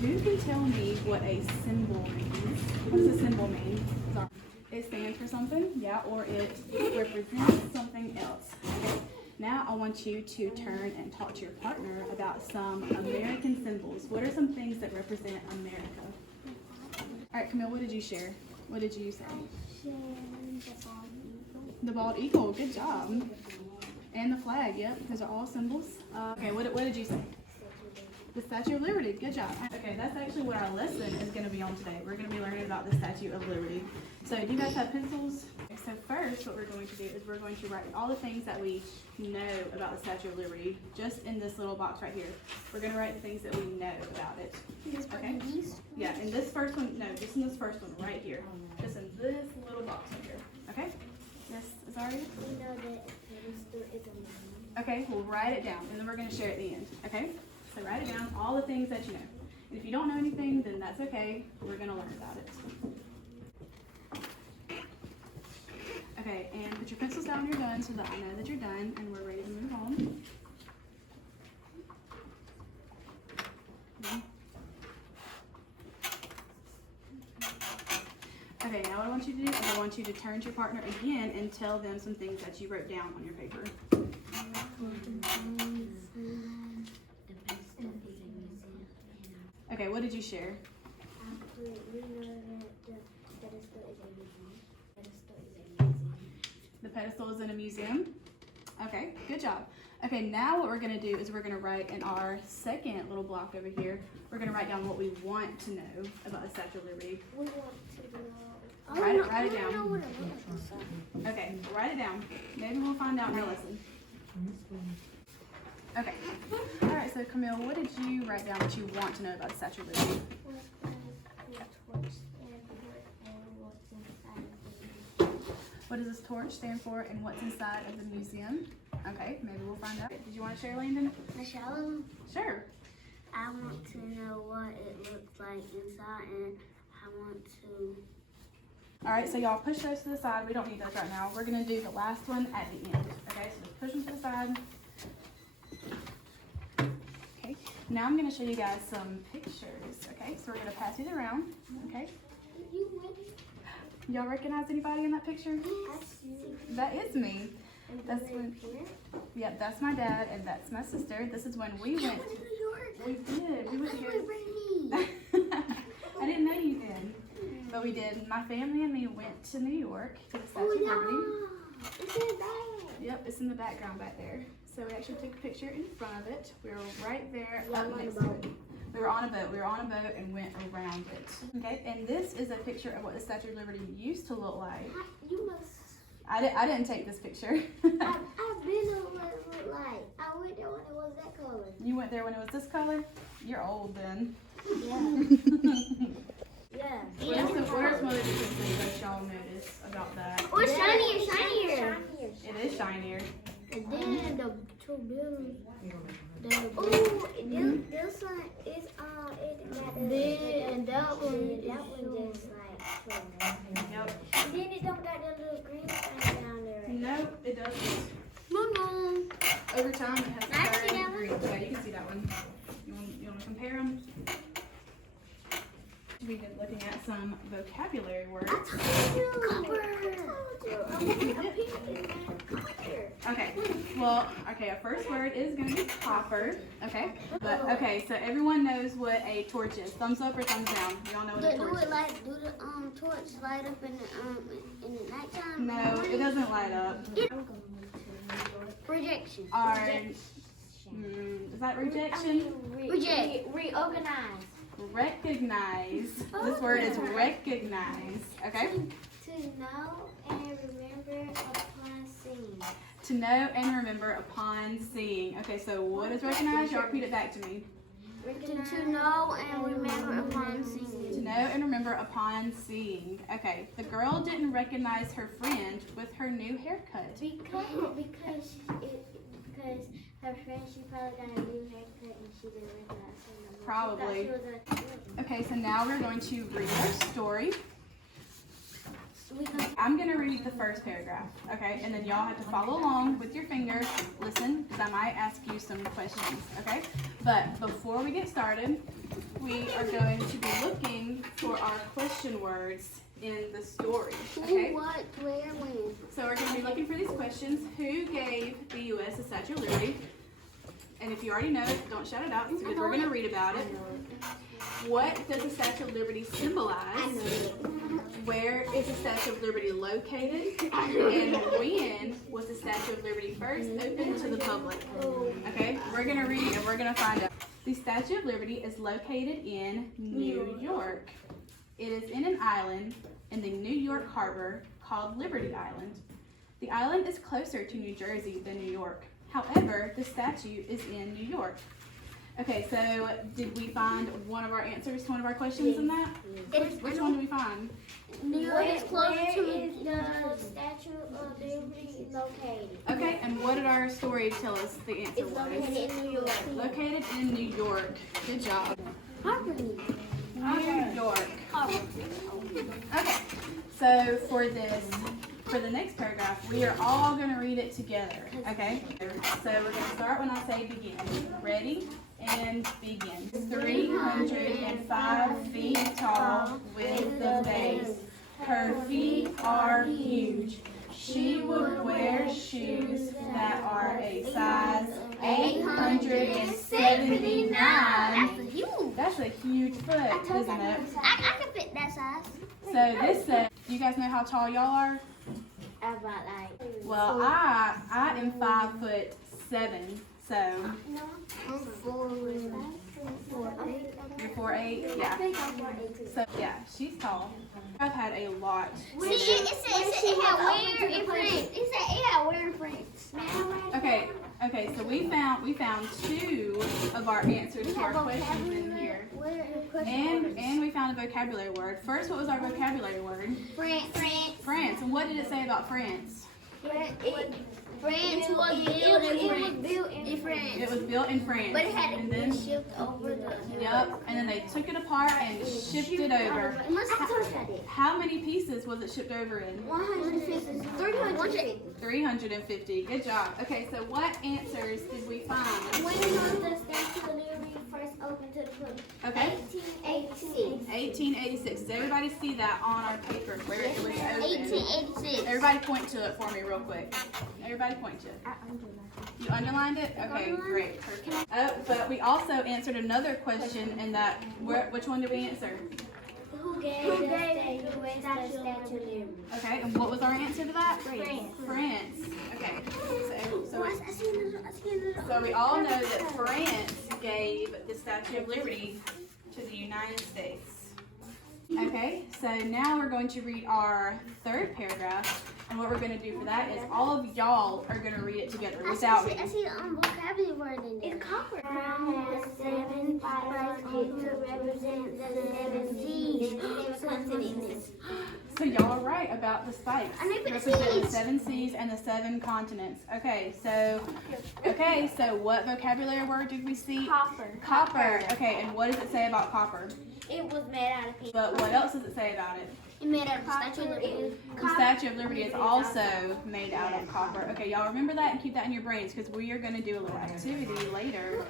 who can tell me what a symbol means? What does a symbol mean? Sorry. It stands for something, yeah, or it represents something else. Okay. Now I want you to turn and talk to your partner about some American symbols. What are some things that represent America? All right, Camille, what did you share? What did you say? The bald eagle, good job. And the flag, yep, those are all symbols. Okay, what did you say? The Statue of Liberty, good job. Okay, that's actually what our lesson is going to be on today. We're going to be learning about the Statue of Liberty. So do you guys have pencils? So first, what we're going to do is we're going to write all the things that we know about the Statue of Liberty just in this little box right here. We're going to write the things that we know about it. Okay? Yeah, in this first one, no, just in this first one right here. Just in this little box right here. Okay? Yes, Azaria? We know that pedestal is a moon. Okay, we'll write it down and then we're going to share at the end. Okay? So write it down, all the things that you know. And if you don't know anything, then that's okay. We're going to learn about it. Okay, and put your pencils down when you're done so that I know that you're done and we're ready to move on. Okay, now what I want you to do is I want you to turn to your partner again and tell them some things that you wrote down on your paper. Okay, what did you share? We know that the pedestal is a museum. The pedestal is in a museum. Okay, good job. Okay, now what we're going to do is we're going to write in our second little block over here, we're going to write down what we want to know about the Statue of Liberty. We want to know. Write it down. I don't know what it is. Okay, write it down. Maybe we'll find out in our lesson. Okay. All right, so Camille, what did you write down that you want to know about the Statue of Liberty? What does this torch stand for and what's inside of the museum? Okay, maybe we'll find out. Did you want to share, Landon? Michelle, Sure. I want to know what it looks like inside, and I want to. All right, so y'all push those to the side. We don't need those right now. We're going to do the last one at the end. Okay, so just push them to the side. Okay, now I'm going to show you guys some pictures. Okay, so we're going to pass these around. Okay, y'all recognize anybody in that picture? That is me. That's when, yep, that's my dad and that's my sister. This is when we went. We did. We went here. I didn't know you did, but we did. My family and me went to New York to the Statue of Liberty. It's in that. Yep, it's in the background back there. So we actually took a picture in front of it. We were right there Yeah, up I'm on next a to boat. it. We were on a boat. We were on a boat and went around it. Okay, and this is a picture of what the Statue of Liberty used to look like. You must. I didn't take this picture. I've been on what it looked like. I went there when it was that color. You went there when it was this color? You're old then. Yeah. What are some other different things that y'all notice about that? Or shinier. It is shinier. And then the two buildings. Oh, this one is big, and that one just like. Yep. And then it don't got that little green thing down there. No, it doesn't. No. Over time, it has I see to that turn green. Yeah, you can see that one. You want to compare them? We've been looking at some vocabulary words. Copper. Okay. Well, our first word is going to be copper. Okay. But okay, so everyone knows what a torch is. Thumbs up or thumbs down? Y'all know what a torch is? Do the torch light up in the nighttime? No, it doesn't light up. Projection. Is that rejection? Reorganize. Recognize. This word is recognize. Okay. To know and remember upon seeing. To know and remember upon seeing. Okay, so what is recognize? Y'all repeat it back to me. To know and remember upon To seeing. know and remember upon seeing. Okay, the girl didn't recognize her friend with her new haircut. Because her friend, she probably got a new haircut and she didn't recognize her no more. Probably. She thought she was a Okay, so now we're going to read our story. we can I'm going to read the first paragraph, okay? And then y'all have to follow along with your finger. Listen, because I might ask you some questions, okay? But before we get started, we we are going to be looking for our question words in the story. Okay? What, where, when? So we're going to be looking for these questions. Who gave the U.S. the Statue of Liberty? And if you already know it, don't shout it out because we're going to read about it. What does the Statue of Liberty symbolize? Where is the Statue of Liberty located? And when was the Statue of Liberty first opened to the public? Okay, we're going to read and we're going to find out. The Statue of Liberty is located in New York. It is in an island in the New York harbor called Liberty Island. The island is closer to New Jersey than New York. However, the statue is in New York. Okay, so did we find one of our answers to one of our questions in that? Which one did we find? New York is closer to the Statue of Liberty located. Okay, and what did our story tell us the answer It's was? located in New York. Located in New York. Good job. Harvard. New York. Okay, so for the next paragraph, we are all going to read it together, okay? So we're going to start when I say begin. Ready? And begin. 305 feet tall with the base. Her feet are huge. She would wear shoes that are a size 879. That's a huge foot, isn't it? I can fit that size. So this says, do you guys know how tall y'all are? About like. Well, I am 5'7", so No, I'm 4'8". you're 4'8", yeah. So yeah, she's tall. I've had a lot. See, it said it had wear in France. It said it had wear in France. Okay, so we found two of our answers to our questions in here. And we found a vocabulary word. First, what was our vocabulary word? France. France. And what did it say about France? France was built in France. It was built in France. But it had and to then, be shipped over the. Yep, and then they took it apart and shipped it over. How many pieces was it shipped over in? 150. 300. 350. Good job. Okay, so what answers did we find? When was the Statue of Liberty first opened to the public? Okay. 1886. 1886. Does everybody see that on our paper where it was open? 1886. Everybody point to it for me real quick. Everybody point to it. You underlined it? Okay, great. Perfect. Oh, but we also answered another question in that, which one did we answer? Who gave the Statue of Liberty? Okay, and what was our answer to that? France. France. Okay, so we all know that France gave the Statue of Liberty to the United States. Okay, so now we're going to read our third paragraph, and what we're going to do for that is all of y'all are going to read it together without me. I see the vocabulary word in there. It's copper. Crown has 7 spikes to represent the 7 seas. So y'all are right about the spikes. And they put represent the seas. 7 seas and the 7 continents. Okay, so what vocabulary word did we see? Copper. Copper. Okay, and what does it say about copper? It was made out of paper. But what else does it say about it? It made out of the Statue of Liberty. The Statue of Liberty is also made out of copper. Okay, y'all remember that and keep that in your brains because we are going to do a little activity later.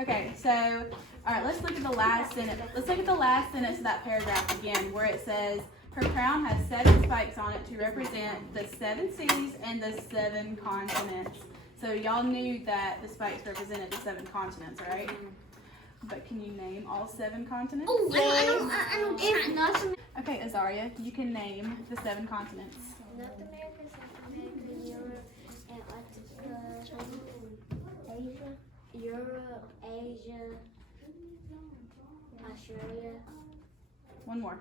Okay, so all right, let's look at the last sentence. Let's look at the last sentence of that paragraph again, where it says, "Her crown has 7 spikes on it to represent the 7 seas and the 7 continents." So y'all knew that the spikes represented the 7 continents, right? But can you name all 7 continents? Oh, I know China. Okay, Azaria, you can name the 7 continents. North America, South America, Europe, Antarctica, Asia, Australia, One more.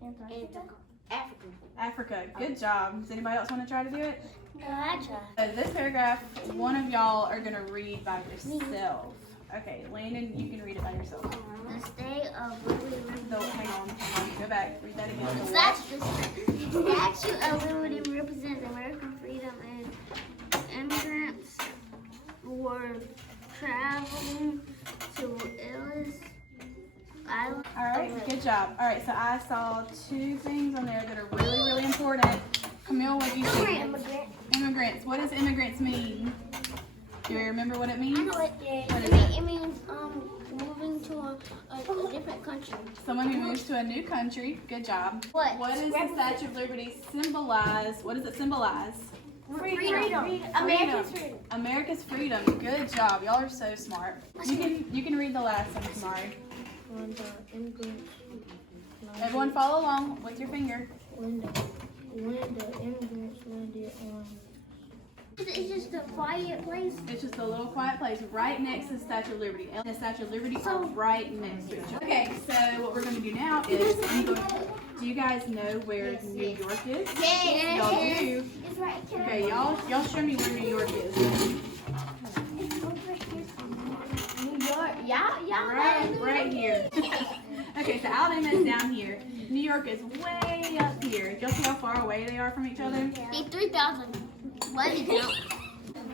Antarctica, Africa. Africa. Good job. Does anybody else want to try to do it? No, I try. So this paragraph, one of y'all are going to read by yourself. Okay, Landon, you can read it by yourself. The state of Liberty. So, hang on. Go back. Read that again. The Statue of Liberty represents American freedom, and immigrants were traveling to Ellis Island. All right, good job. All right, so I saw 2 things on there that are really, really important. Camille, what do you see? Immigrants. What does immigrants mean? Do you remember what it means? I know it. What is it? It means moving different country. Someone who moves to a new country. Good job. What? What does the Statue of Liberty symbolize? What does it symbolize? Freedom. America's freedom. America's freedom. Good job. Y'all are so smart. You can read the last one, Kamari. When the immigrants Everyone follow along with your finger. when the immigrants landed on. It's just a quiet place. It's just a little quiet place right next to the Statue of Liberty. And the Statue of Liberty are right next to each other. Okay, so what we're going to do now is, do you guys know where New York is? Yes. Y'all do? It's right here. Okay, y'all show me where New York is. New York. Yeah. Right here. Okay, so Alabama is down here. New York is way up here. Do y'all see how far away they are from each other? Be 3,000. What is it?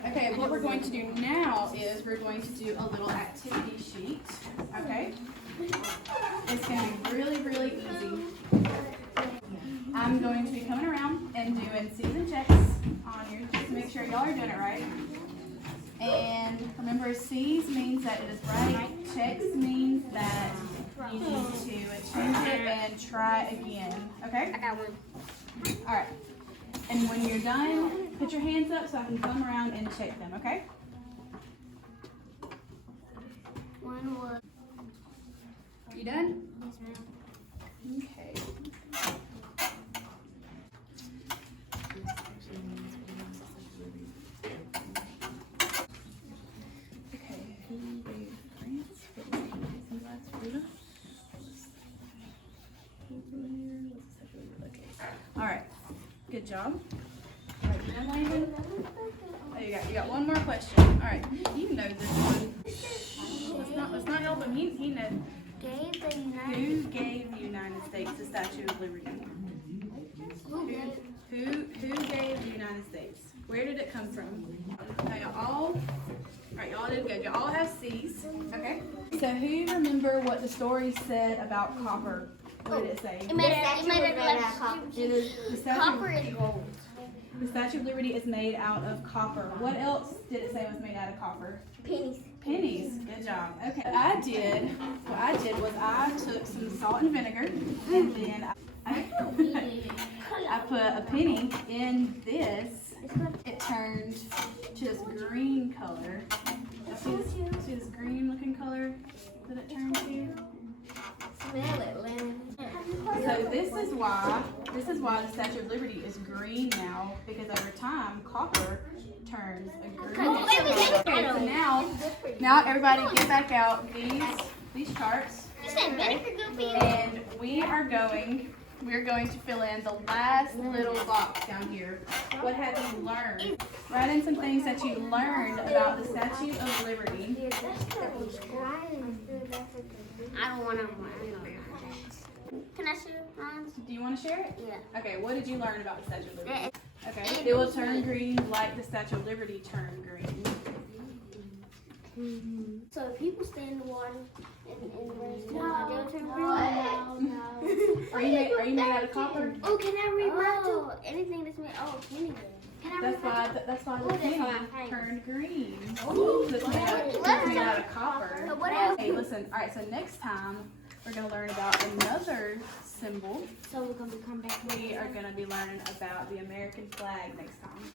Okay, what we're going to do now is we're going to do a little activity sheet. Okay? It's going to be really, really easy. I'm going to be coming around and doing C's checks on you just to make sure y'all are doing it right. And remember, C's means that it is right. Checks means that you need to change it and try again. Okay? I got one. All right. And when you're done, put your hands up so I can come around and check them, okay? One was. You done? Yes, ma'am. Okay. Okay, who gave France? Okay. All right. Good job. All right, you done, Landon? Oh, you got one more question. All right, you know this one. Let's not help him. He knows. Gave the United. Who gave the United States the Statue of Liberty? Who gave the United States? Where did it come from? Now y'all did good. Y'all have C's. Okay. So who remember what the story said about copper? What did it say? It made it like copper. It is the Copper statue. is gold. The Statue of Liberty is made out of copper. What else did it say was made out of copper? Pennies. Pennies. Good job. Okay. What I did was I took some salt and vinegar and then I put a penny in this. It turned to this green color. See this green looking color that it turned to? Smell it, Lennon. So this is why the Statue of Liberty is green now, because over time copper turns a green color. Okay, so now everybody get back out these charts. You said vinegar good for you? And we're going to fill in the last little box down here. What have you learned? Write in some things that you learned about the Statue of Liberty. I don't want to. Can I share mine? Do you want to share it? Yeah. Okay, what did you learn about the Statue of Liberty? Okay, it will turn green like the Statue of Liberty turned green. So if people stay in the water and they'll turn green? Are you made out of copper? Oh, can I read mine too? Anything that's made, penny. Can I read mine? That's why the penny turned green. Ooh, It's made out of copper. So what else? Hey, listen. All right. So next time we're gonna learn about another symbol. So we're going to come back. We are gonna be learning about the American flag next time.